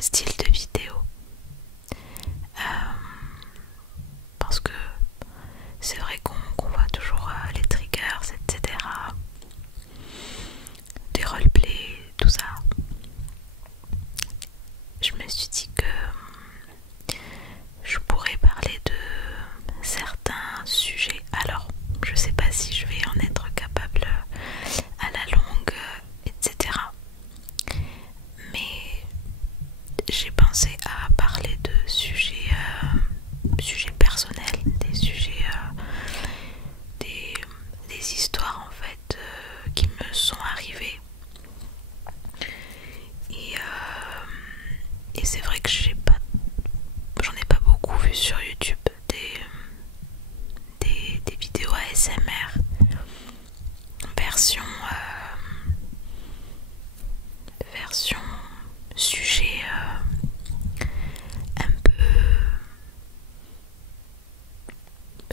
style de vidéo. Parce que c'est vrai qu'on voit toujours les triggers, etc. Des roleplays, tout ça. Je me suis dit que je pourrais parler de certains sujets. Alors, je sais pas si je vais en être capable à la longue, etc. Mais j'ai pensé à parler de sujets personnels, des sujets, des histoires en fait qui me sont arrivées. Et, c'est vrai que j'en ai pas beaucoup vu sur YouTube des vidéos ASMR version sujet un peu,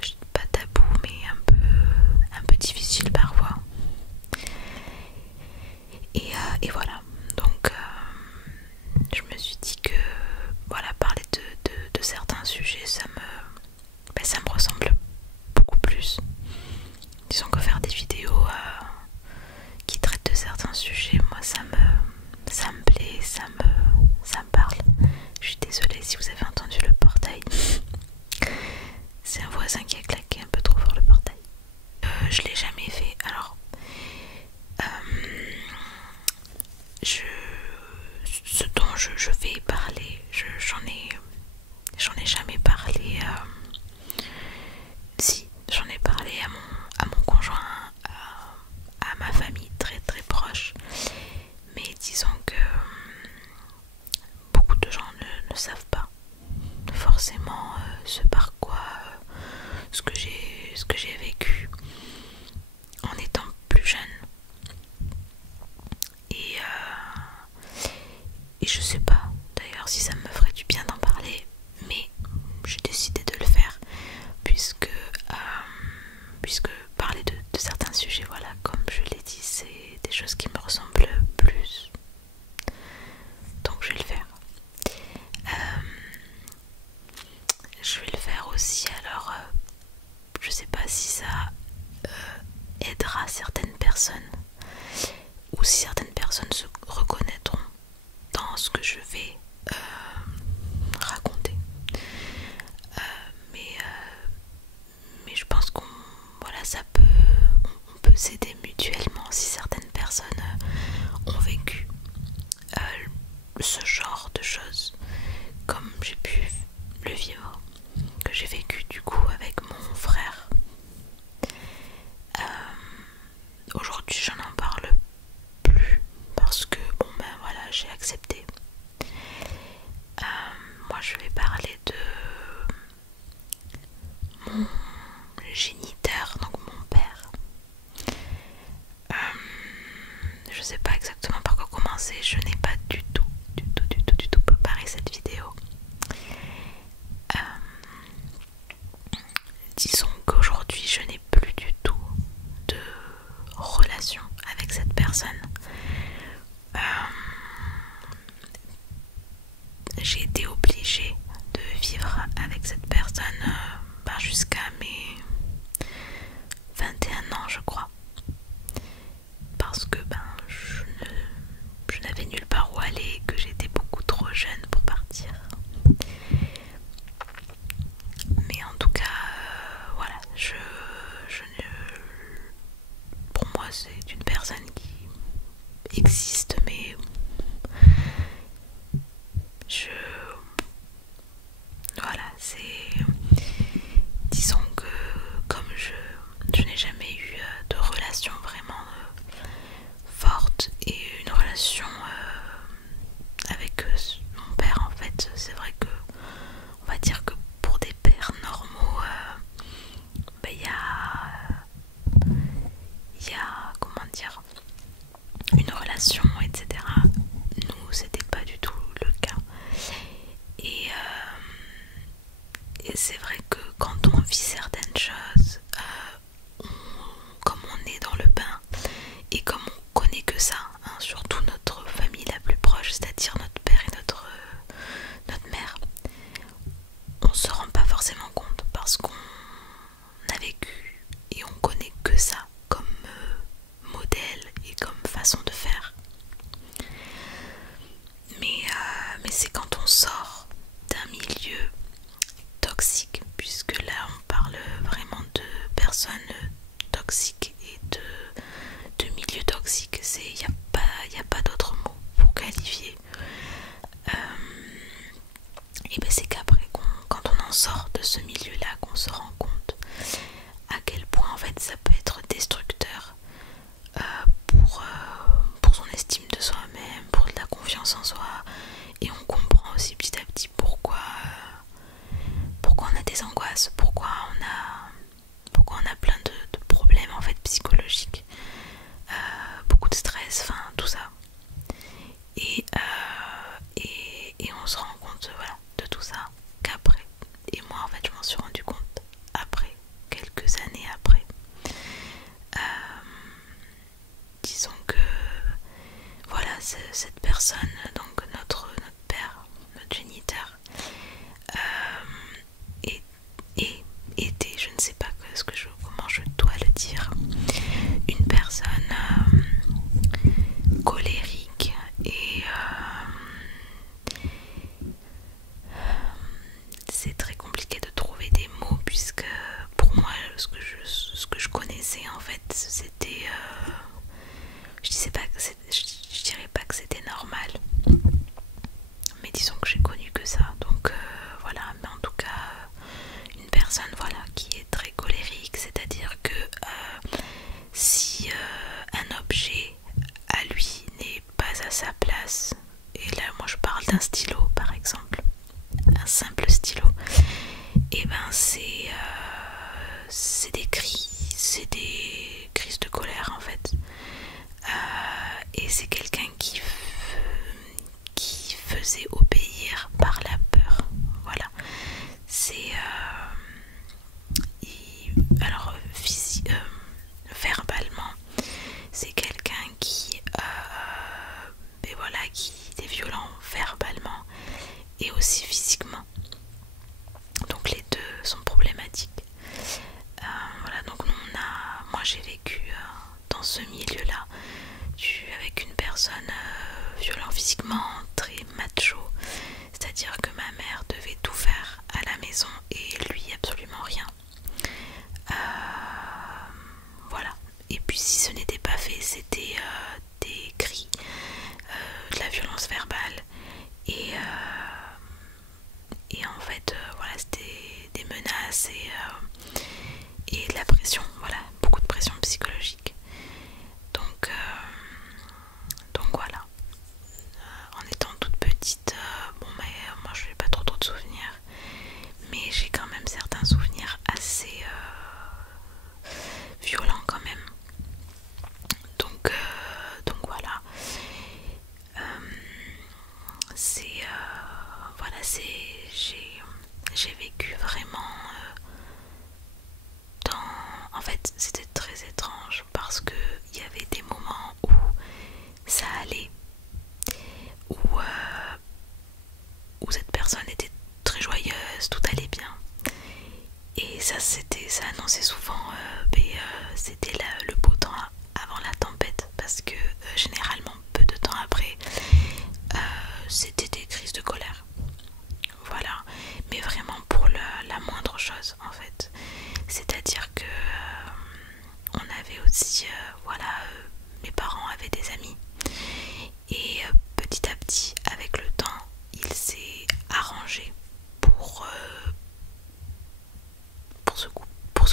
je dis pas tabou, mais un peu difficile parfois. Et voilà, donc je me suis dit que voilà, parler de certains sujets, ça me ressemble beaucoup plus. Disons que faire des vidéos qui traitent de certains sujets, moi ça me plaît, ça me parle. Je suis désolée si vous avez entendu le portail. C'est un voisin qui a claqué un peu trop fort le portail. Je l'ai jamais fait. Alors, ce dont je vais parler, j'en ai jamais parlé. Si, j'en ai parlé à mon conjoint, à ma famille très très proche. Mais disons que beaucoup de gens ne savent pas forcément ce par quoi, ce que j'ai vécu en étant plus jeune. Et je sais pas d'ailleurs si ça me ferait du bien d'en parler, mais j'ai décidé de le faire puisque parler de certains sujets, voilà, comme je l'ai dit, c'est des choses qui me ressemblent plus. Donc je vais le faire. Je vais le faire aussi, alors je sais pas si ça aidera certaines personnes ou si certaines personnes se reconnaîtront dans ce que je vais raconter. Mais je pense qu'on voilà, on peut s'aider mutuellement si certaines personnes ont vécu ce genre de choses comme j'ai pu le vivre, que j'ai vécu du coup avec mon frère. Aujourd'hui j'en en parle plus parce que bon ben voilà, j'ai accepté. Moi je vais parler de mon géniteur, donc mon père. Je sais pas exactement par quoi commencer, je n'ai pas du tout préparé cette vidéo. Disons qu'aujourd'hui je n'ai plus du tout de relation avec cette personne. J'ai été obligée de vivre avec cette personne jusqu'à mes 21 ans je crois. Parce que je n'avais nulle part où aller, que j'étais beaucoup trop jeune pour partir. Mais en tout cas, voilà, pour moi c'est une personne qui existe, mais voilà, disons que comme je n'ai jamais eu de relation vraiment forte et une relation avec mon père, en fait, c'est vrai que on va dire que pour des pères normaux, il y a comment dire, une relation, etc. Nous, c'était pas du tout le cas. c'est quand on sort d'un milieu toxique, puisque là on parle vraiment de personnes toxiques et de milieux toxiques. Il n'y a pas d'autre mot pour qualifier. Et ben c'est qu'après, quand on en sort de ce milieu-là, qu'on se rend compte à quel point en fait ça peut être destructeur pour son estime de soi-même, pour de la confiance en soi. Et on comprend aussi petit à petit pourquoi on a des angoisses, pourquoi on a plein de problèmes en fait psychologiques, beaucoup de stress, enfin tout ça. Et, et on se rend compte voilà, de tout ça qu'après. Et moi en fait je m'en suis rendu compte après, quelques années après. Disons que voilà, cette personne, donc notre père, notre géniteur, et, était, je ne sais pas comment je dois le dire, une personne colérique et c'est très compliqué de trouver des mots, puisque pour moi ce que je connaissais en fait c'était je dirais pas que c'était normal, mais disons que j'ai connu que ça, donc voilà. Mais en tout cas une personne voilà qui est très colérique, c'est-à-dire que si un objet à lui n'est pas à sa place, et là moi je parle d'un stylo par exemple, un simple stylo, et ben c'est des cris, c'est des crises de colère en fait. Et c'est quelqu'un qui faisait obéir par la peur. Voilà. C'est alors verbalement, c'est quelqu'un et voilà, qui est violent verbalement et aussi physiquement. Donc les deux sont problématiques. Voilà, donc moi j'ai vécu dans ce milieu-là, avec une personne violente physiquement, très macho, c'est-à-dire que ma mère devait tout faire à la maison et lui absolument rien. Voilà. Et puis si ce n'était pas fait, c'était des cris, de la violence verbale et en fait voilà, c'était des menaces et de la pression, voilà, beaucoup de pression psychologique. Donc voilà. En étant toute petite, bon mais moi je n'ai pas trop de souvenirs, mais j'ai quand même certains souvenirs assez violents quand même. Donc voilà. Voilà, j'ai vécu vraiment en fait c'était très étrange parce que il y avait des moments où ça allait, où cette personne était très joyeuse, tout allait bien, et ça annonçait souvent c'était le beau temps avant la tempête, parce que généralement peu de temps après c'était des crises de colère. Voilà, mais vraiment pour la moindre chose en fait. C'est-à-dire que on avait aussi, mes parents avaient des amis et petit à petit, avec le temps, il s'est arrangé pour se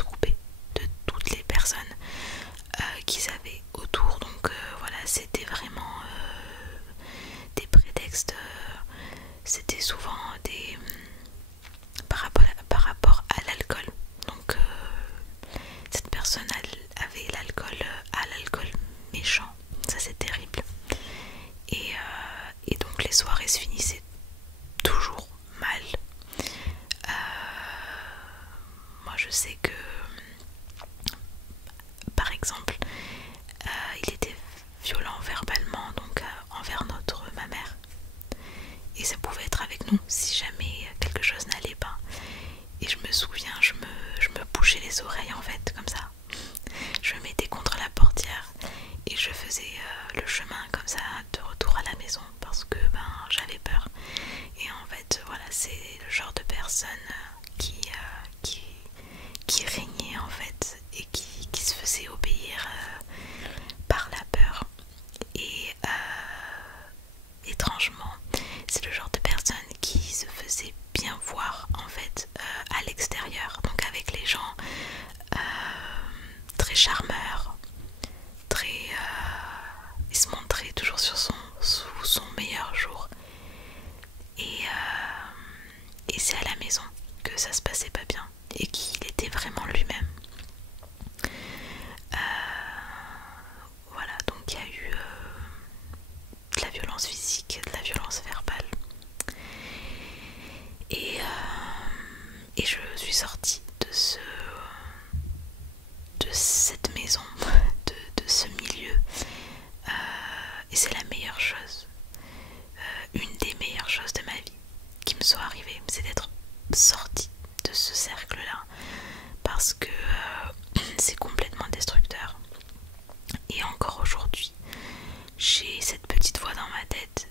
couper de toutes les personnes qu'ils avaient autour. Donc voilà, c'était vraiment des prétextes. C'était souvent par rapport à l'alcool. Donc cette personne avait l'alcool méchant, ça c'est terrible. Et donc les soirées se finissaient toujours mal. Moi je sais que par exemple il était violent verbalement, donc envers ma mère, et ça pouvait être avec nous si jamais quelque chose n'allait pas. Et je me souviens, je me bouchais les oreilles en fait, comme ça. Je me mettais contre la portière et je faisais le chemin comme ça de retour à la maison, parce que j'avais peur. c'est le genre de personne qui régnait en fait et qui se faisait obéir par la peur. Et étrangement, c'est le genre de personne qui se faisait bien voir en fait à l'extérieur, donc avec les gens, très charmeur, très il se montrait toujours sous son meilleur jour. Et c'est à la maison que ça se passait pas bien et qu'il était vraiment lui-même. Voilà, donc il y a eu de la violence physique, de la violence verbale. Et je suis sortie de cette maison, de ce milieu. Et c'est la meilleure chose, une des meilleures choses de ma vie qui me soit arrivée, c'est d'être sortie de ce cercle-là. Parce que c'est complètement destructeur. Et encore aujourd'hui, j'ai cette petite voix dans ma tête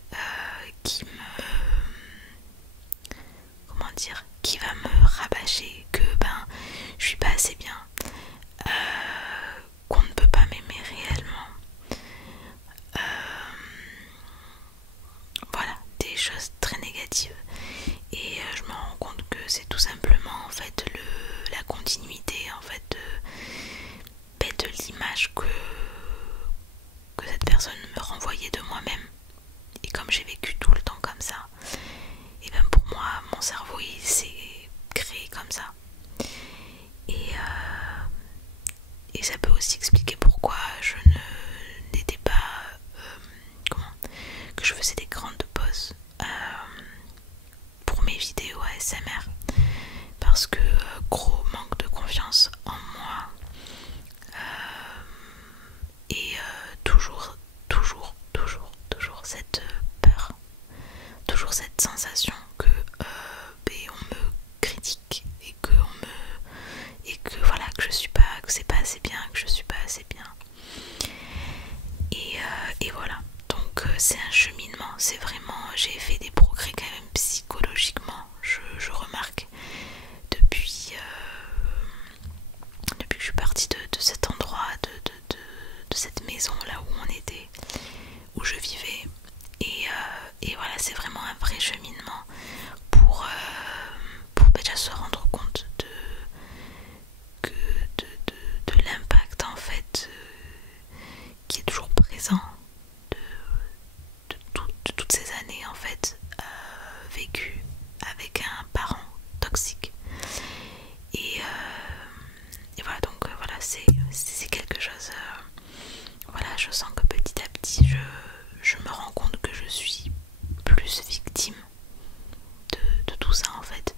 qui me... comment dire, qui va me rabâcher que je suis pas assez bien, qu'on ne peut pas m'aimer réellement. Voilà, des choses très négatives. Et je me rends compte que c'est tout simplement en fait la continuité en fait de l'image que cette personne me renvoyait de moi-même. Et comme j'ai vécu tout le temps comme ça, et même pour moi, mon cerveau il s'est créé comme ça. Et ça peut aussi expliquer pourquoi je n'étais pas... que je faisais des grandes pauses pour mes vidéos ASMR. Parce que gros manque de confiance en moi. Et toujours cette peur. Toujours cette sensation que on me critique et que voilà, que je suis pas, que c'est pas assez bien, que je suis pas assez bien. Et voilà, donc c'est un cheminement, c'est vraiment, j'ai fait des progrès quand même psychologiquement, je remarque depuis que je suis partie de cet endroit, de cette maison là où on était, où je vivais. Et voilà, c'est vraiment un vrai cheminement pour déjà se rendre compte de l'impact en fait qui est toujours présent de toutes ces années en fait vécues avec un parent toxique. Et voilà, donc voilà, c'est quelque chose, voilà, je sens que petit à petit je me rends compte que je suis plus victime de tout ça en fait,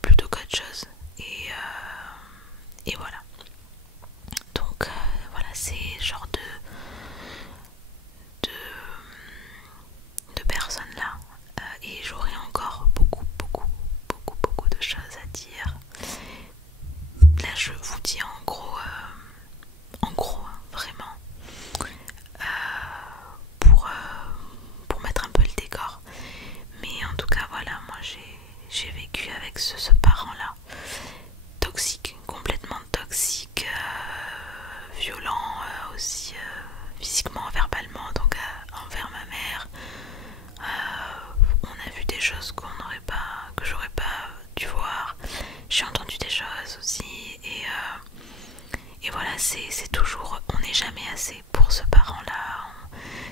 plutôt qu'autre chose. Et voilà, donc voilà, c'est le genre de personnes là. Et j'aurais encore beaucoup de choses à dire. Là je vous dis en gros hein, vraiment, pour mettre un peu le décor. Mais en tout cas voilà, moi j'ai vécu avec ce parent là, toxique, complètement toxique, violent aussi, physiquement, verbalement, donc envers ma mère. On a vu des choses que j'aurais pas dû voir. J'ai entendu des choses aussi. Et voilà, c'est toujours, on n'est jamais assez pour ce parent-là.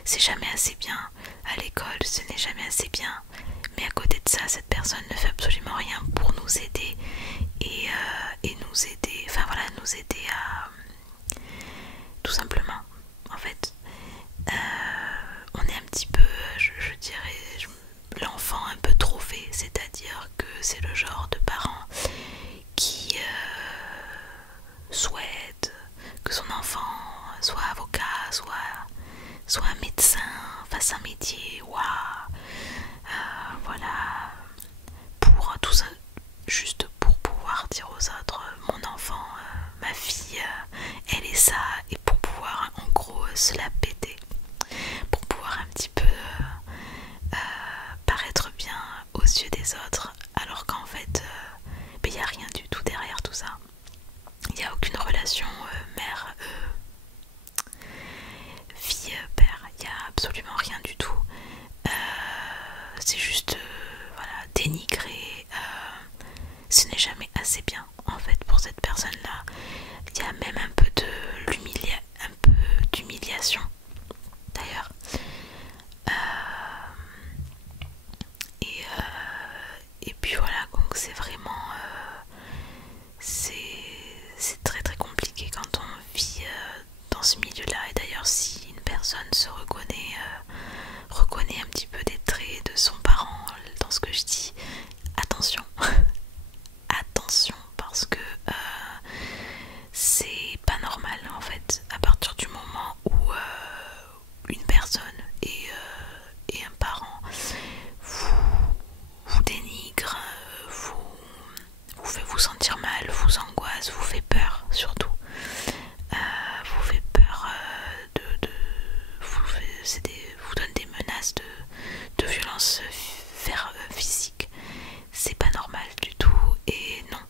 C'est jamais assez bien à l'école, ce n'est jamais assez bien. Mais à côté de ça, cette personne ne fait absolument rien pour nous aider et nous aider, enfin voilà, nous aider à tout simplement, en fait. On est un petit peu, je dirais, l'enfant un peu trophée, c'est-à-dire que c'est le genre de parent qui souhaite que son enfant soit avocat, soit un médecin, fasse un métier yeux des autres, alors qu'en fait il n'y a rien du tout derrière tout ça. Il n'y a aucune relation mère fille père, il n'y a absolument rien du tout. C'est juste voilà, dénigrer, ce n'est jamais assez bien en fait pour cette personne là. Il y a même un peu d'humiliation d'ailleurs. Et puis voilà, donc c'est vraiment c'est très très compliqué quand on vit dans ce milieu là. Et d'ailleurs si une personne se reconnaît un petit peu des traits de son parent dans ce que je dis, attention attention, parce que c'est pas normal en fait. À partir du moment où une personne et un parent vous dénigre, vous fait vous sentir mal, vous angoisse, vous fait peur surtout, vous fait peur vous donne des menaces de violence physique, c'est pas normal du tout. Et non,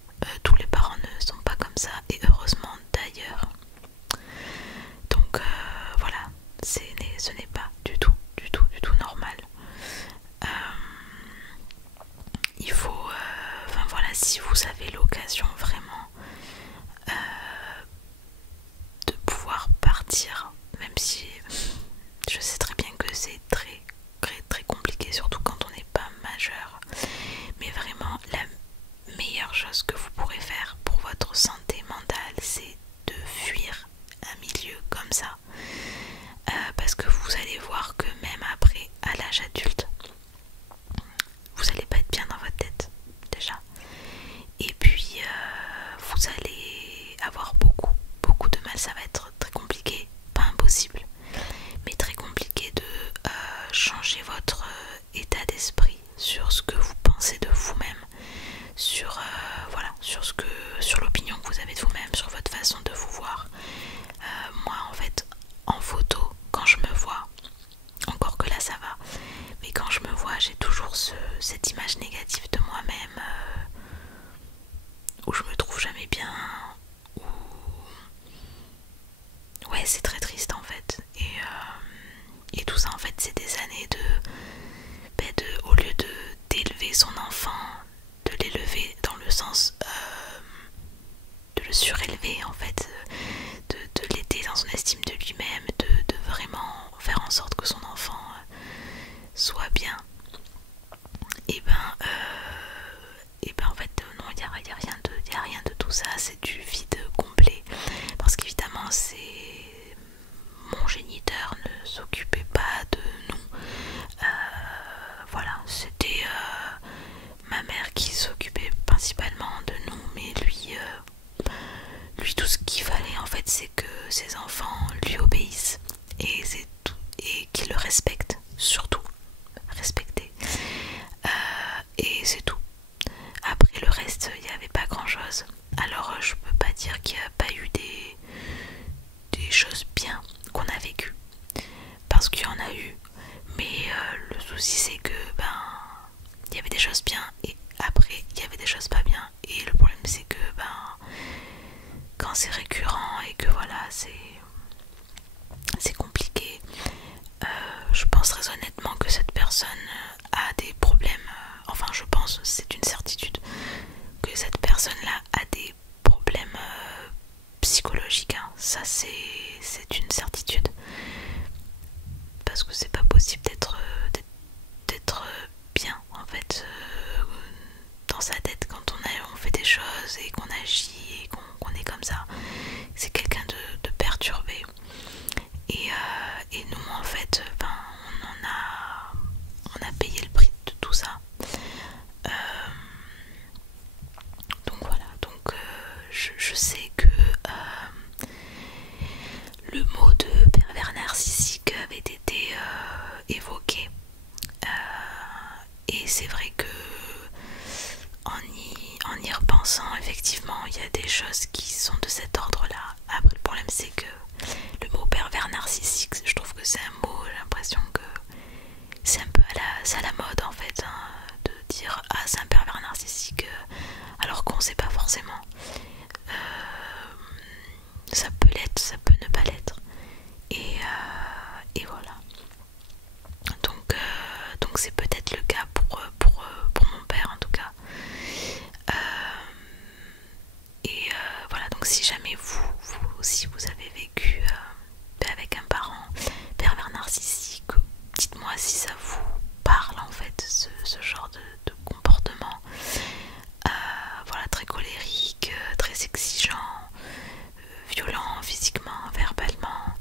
tous les parents ne sont pas comme ça, et heureusement d'ailleurs. Donc voilà, ce n'est pas du tout normal. Il faut, enfin voilà, si vous avez l'occasion vraiment de pouvoir partir, même si je sais très bien que c'est très très très compliqué, surtout quand on n'est pas majeur, mais vraiment la meilleure chose que vous pourrez faire pour votre santé mentale, c'est de fuir un milieu comme ça, parce que vous allez voir que même après, à l'âge adulte, vous allez pas être bien dans votre tête déjà, et puis vous allez avoir beaucoup de mal. Ça va être très compliqué, pas impossible, mais très compliqué de changer votre état d'esprit sur ce que vous pensez de vous-même, sur voilà, sur l'opinion que vous avez de vous-même, sur votre façon de vous voir. Moi en fait, en photo, quand je me vois, encore que là ça va, mais quand je me vois, j'ai toujours cette image négative de moi-même, où je me trouve jamais bien, où ouais, c'est très triste en fait. Et tout ça en fait, c'est des années au lieu d'élever son enfant, de l'élever dans le sens de le surélever en fait, de l'aider dans son estime de lui-même, de vraiment faire en sorte que son enfant soit bien. Et ben en fait non, il n'y a rien de tout ça, c'est du vide complet, parce qu'évidemment mon géniteur ne s'occupait pas de nous, voilà, c'était ma mère qui s'occupait principalement de nous, mais lui tout ce qu'il fallait en fait, c'est que ses enfants lui obéissent, et c'est tout, et qu'ils le respectent, surtout respecter, et c'est tout. Après le reste, il n'y avait pas grand chose. Alors je peux pas dire qu'il n'y a pas eu des choses bien qu'on a vécues, parce qu'il y en a eu, mais le souci c'est que il y avait des choses bien, et après il y avait des choses pas bien, et le problème c'est que quand c'est récurrent et que voilà, c'est compliqué. Je pense très honnêtement que cette personne a des problèmes, enfin je pense, c'est une certitude, que cette personne là a des problèmes psychologiques, hein. Ça c'est une certitude, parce que c'est pas possible d'être bien en fait dans sa tête quand on fait des choses et qu'on agit et qu'on est comme ça. C'est quelqu'un de perturbé, et nous en fait on a payé le prix de tout ça. Donc voilà, donc je sais que le mot de pervers narcissique avait été évoqué, et c'est vrai que en y repensant, effectivement il y a des choses qui sont de cet ordre là. Après le problème c'est que le mot pervers narcissique, je trouve que c'est un mot, j'ai l'impression que c'est un peu à la mode en fait, hein, de dire ah c'est un pervers narcissique alors qu'on sait pas forcément. Ça peut l'être, ça peut ne pas l'être. Et voilà. Donc c'est peut-être le cas pour mon père en tout cas. Voilà, donc si jamais vous aussi vous avez vécu avec un parent pervers narcissique, dites-moi si ça vous parle en fait, ce genre de comportement. Voilà, très colérique, très exigeant, violent physiquement, verbalement.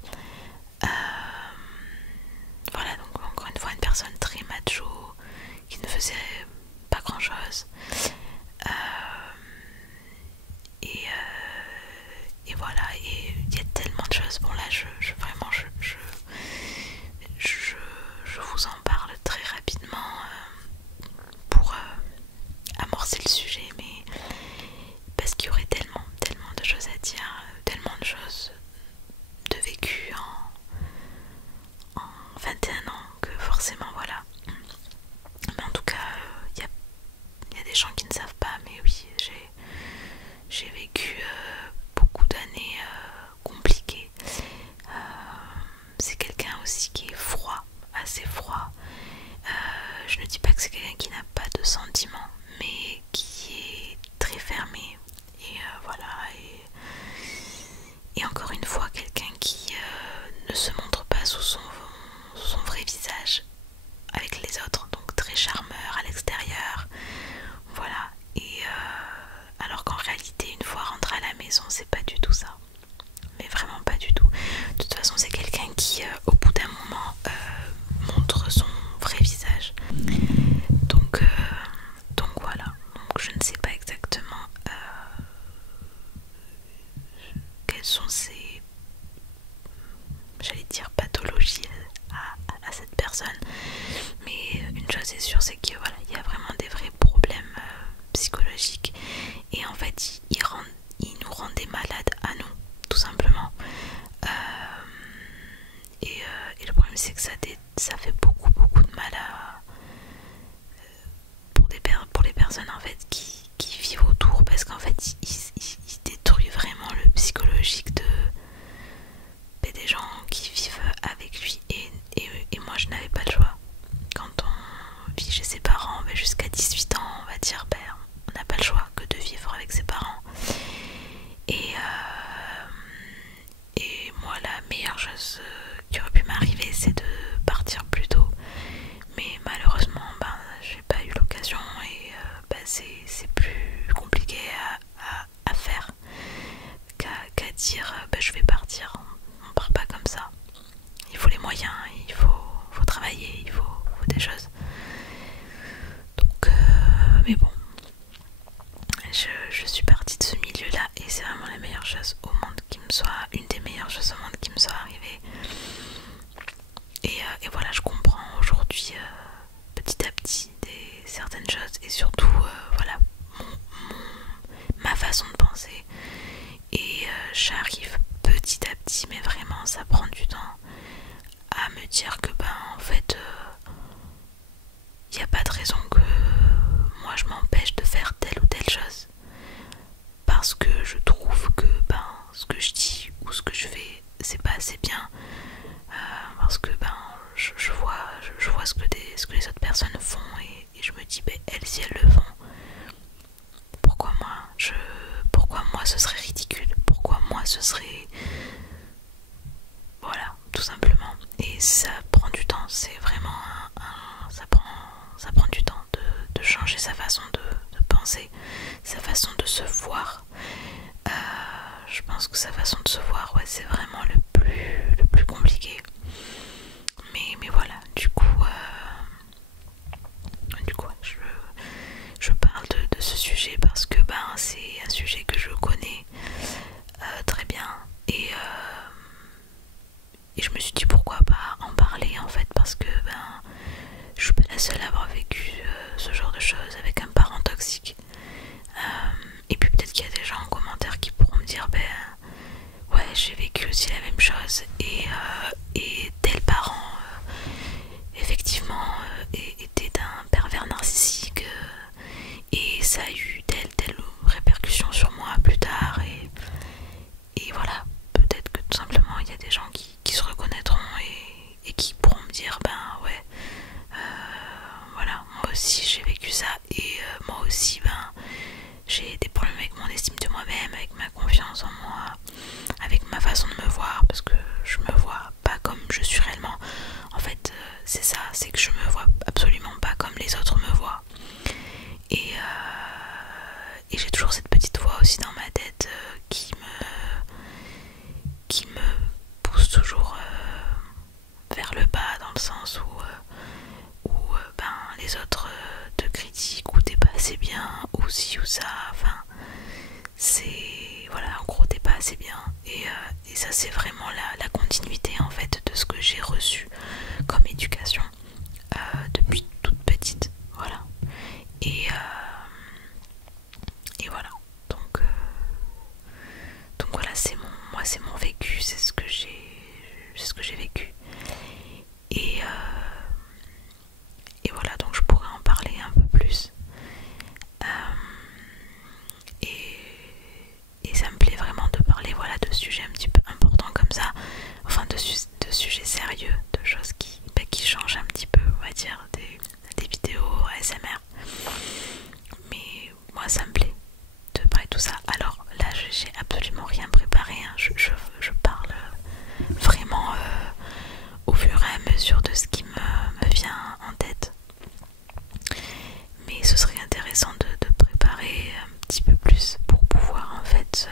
Voilà, donc encore une fois une personne très macho qui ne faisait pas grand chose. Et voilà, et il y a tellement de choses. Bon là vraiment je vous en parle très rapidement pour amorcer le sujet, mais parce qu'il y aurait tellement de choses à dire, tellement de choses de vécu en 21 ans que forcément voilà. Mais en tout cas il y a des gens qui ne savent pas, mais oui, j'ai vécu beaucoup d'années compliquées. C'est quelqu'un aussi qui est froid, assez froid. Je ne dis pas que c'est quelqu'un qui n'a pas de sentiments, mais qui est très fermé. Et voilà. Et encore une fois, quelqu'un qui ne se montre pas sous son vrai visage avec les autres, donc très charmeur à l'extérieur. Voilà. Et alors qu'en réalité, une fois rentré à la maison, c'est pas du tout ça. Mais vraiment pas du tout. De toute façon, c'est quelqu'un qui, au bout d'un moment, montre son vrai visage. Donc voilà. Donc je ne sais pas exactement quelles sont ces, j'allais dire, pathologies à cette personne. Mais une chose est sûre, c'est que voilà, il y a vraiment des vrais problèmes psychologiques. Et en fait, il nous rendait malades à nous, tout simplement. Et le problème, c'est que ça fait beaucoup de mal pour les personnes en fait qui vivent autour, parce qu'en fait, il détruit vraiment le psychologique des gens qui vivent avec lui. Et moi, je n'avais pas le choix. Quand on vit chez ses parents, jusqu'à 18 ans, on va dire, on n'a pas le choix que de vivre avec ses parents. Et moi, la meilleure chose qui aurait pu m'arriver, c'est de partir plus tôt. Mais malheureusement, j'ai pas eu l'occasion et c'est plus compliqué à faire qu'à dire je vais partir. On part pas comme ça. Il faut les moyens, il faut travailler, il faut des choses. Donc, mais bon, je suis partie de ce milieu-là et c'est vraiment la meilleure chose au monde qui me soit, une des meilleures choses au monde qui me soit arrivée. Et voilà, je comprends aujourd'hui petit à petit certaines choses et surtout voilà ma façon de penser. Et j'arrive petit à petit, mais vraiment ça prend du temps, à me dire que en fait il n'y a pas de raison que moi je m'empêche de faire telle ou telle chose parce que je trouve que ce que je dis ou ce que je fais c'est pas assez bien, parce que je vois ce que les autres personnes font et je me dis elles si elles le font, pourquoi moi ce serait ridicule, pourquoi moi ce serait, voilà, tout simplement. Et ça prend du temps, c'est vraiment ça prend du temps de changer sa façon de penser, sa façon de se voir. Je pense que sa façon de se voir, ouais, c'est vraiment le plus compliqué. Mais voilà, du coup je parle de ce sujet parce que c'est un sujet que je connais très bien et je me suis dit pourquoi pas en parler en fait, parce que je suis pas la seule à avoir vécu ce genre de choses avec un parent toxique. Et puis peut-être qu'il y a des gens en commentaire qui pourront me dire ouais, j'ai vécu aussi la même chose et tel parent effectivement était d'un pervers narcissique, les autres te critiquent ou t'es pas assez bien ou ci ou ça, enfin c'est voilà, en gros t'es pas assez bien et ça c'est vraiment la continuité en fait de ce que j'ai reçu comme éducation depuis toute petite, voilà. Et voilà, donc voilà, c'est mon vécu, c'est ce que j'ai vécu et, et voilà, donc je pourrais en parler un peu plus. Euh, et ça me plaît vraiment de parler, voilà, de sujets un petit peu importants comme ça, enfin de sujets sérieux, de choses qui changent un petit peu, on va dire, des vidéos ASMR. Mais moi ça me plaît de parler de tout ça. Alors là j'ai absolument rien préparé, hein. Je parle vraiment au fur et à mesure de ce qui me vient en tête. Mais ce serait intéressant de préparer un petit peu plus pour pouvoir en fait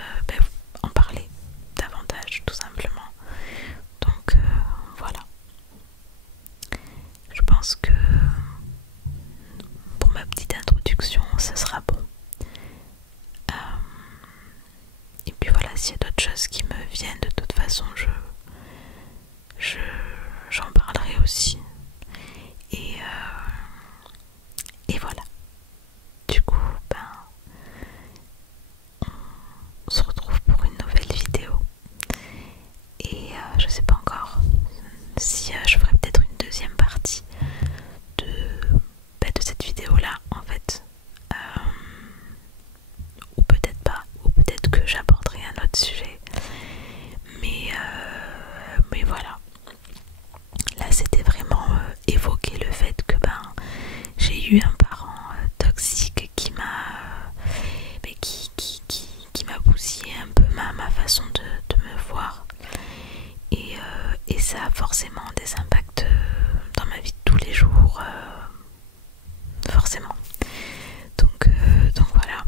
en parler davantage tout simplement. Donc voilà. Je pense que pour ma petite introduction, ce sera bon. Et puis voilà, s'il y a d'autres choses qui me viennent, de toute façon, j'en parlerai aussi. Et voilà. Du coup, on se retrouve pour une nouvelle vidéo. Et je sais pas encore si je ferai peut-être une deuxième partie de cette vidéo là en fait. Ou peut-être pas, ou peut-être que j'aborderai un autre sujet. Mais voilà. Là c'était vraiment évoquer le fait que j'ai eu un parent toxique qui m'a qui m'a bousillé un peu ma façon de me voir. Et ça a forcément des impacts dans ma vie de tous les jours, forcément. Donc voilà,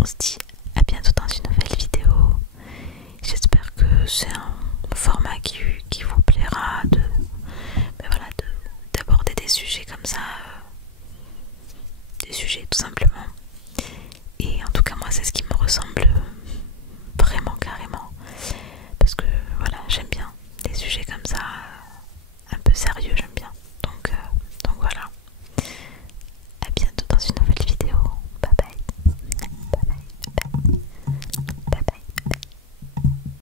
on se dit à bientôt dans une nouvelle vidéo. J'espère que c'est un format qui vous plaira d'aborder des sujets comme ça, des sujets tout simplement. Et en tout cas moi c'est ce qui